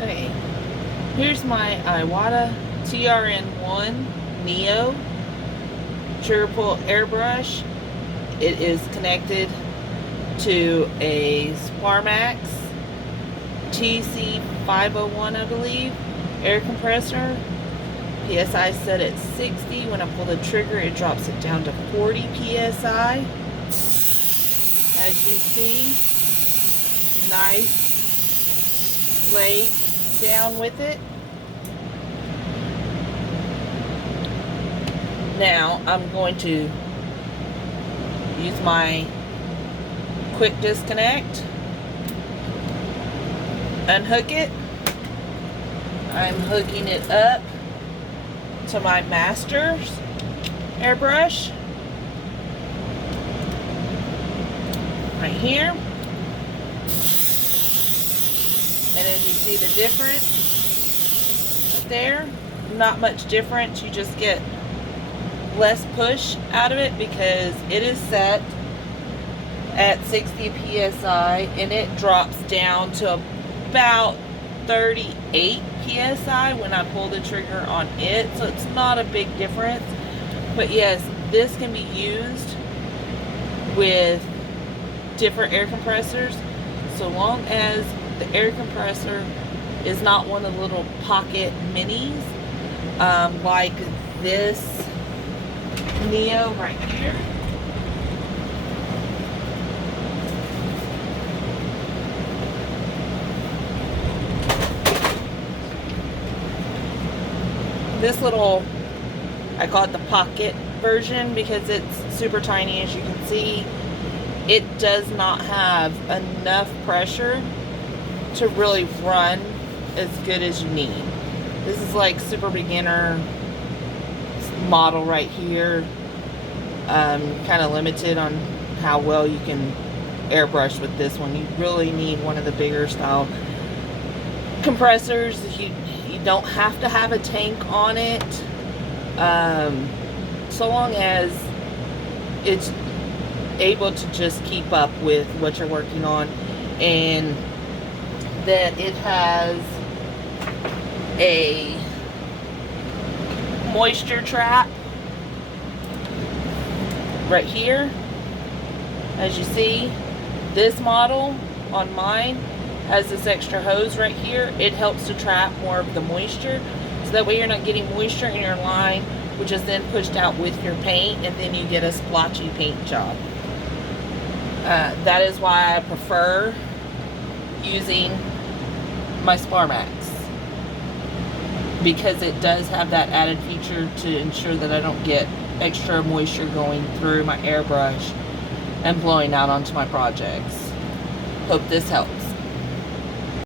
Okay, here's my Iwata TRN1 Neo trigger pull airbrush. It is connected to a Sparmax TC501, I believe, air compressor. PSI set at 60. When I pull the trigger, it drops it down to 40 PSI. As you see, nice lay down with it. Now I'm going to use my quick disconnect, unhook it. I'm hooking it up to my master's airbrush right here. And as you see the difference right there, not much difference. You just get less push out of it because it is set at 60 psi and it drops down to about 38 psi when I pull the trigger on it, so it's not a big difference. But yes, this can be used with different air compressors so long as the air compressor is not one of the little pocket minis like this Neo right here. This little, I call it the pocket version because it's super tiny, as you can see. It does not have enough pressure to really run as good as you need. This is like super beginner model right here. Kind of limited on how well you can airbrush with this one. You really need one of the bigger style compressors. You don't have to have a tank on it, so long as it's able to just keep up with what you're working on, and that it has a moisture trap right here. As you see, this model on mine has this extra hose right here. It helps to trap more of the moisture, so that way you're not getting moisture in your line, which is then pushed out with your paint, and then you get a splotchy paint job. That is why I prefer using my Sparmax, because it does have that added feature to ensure that I don't get extra moisture going through my airbrush and blowing out onto my projects. Hope this helps.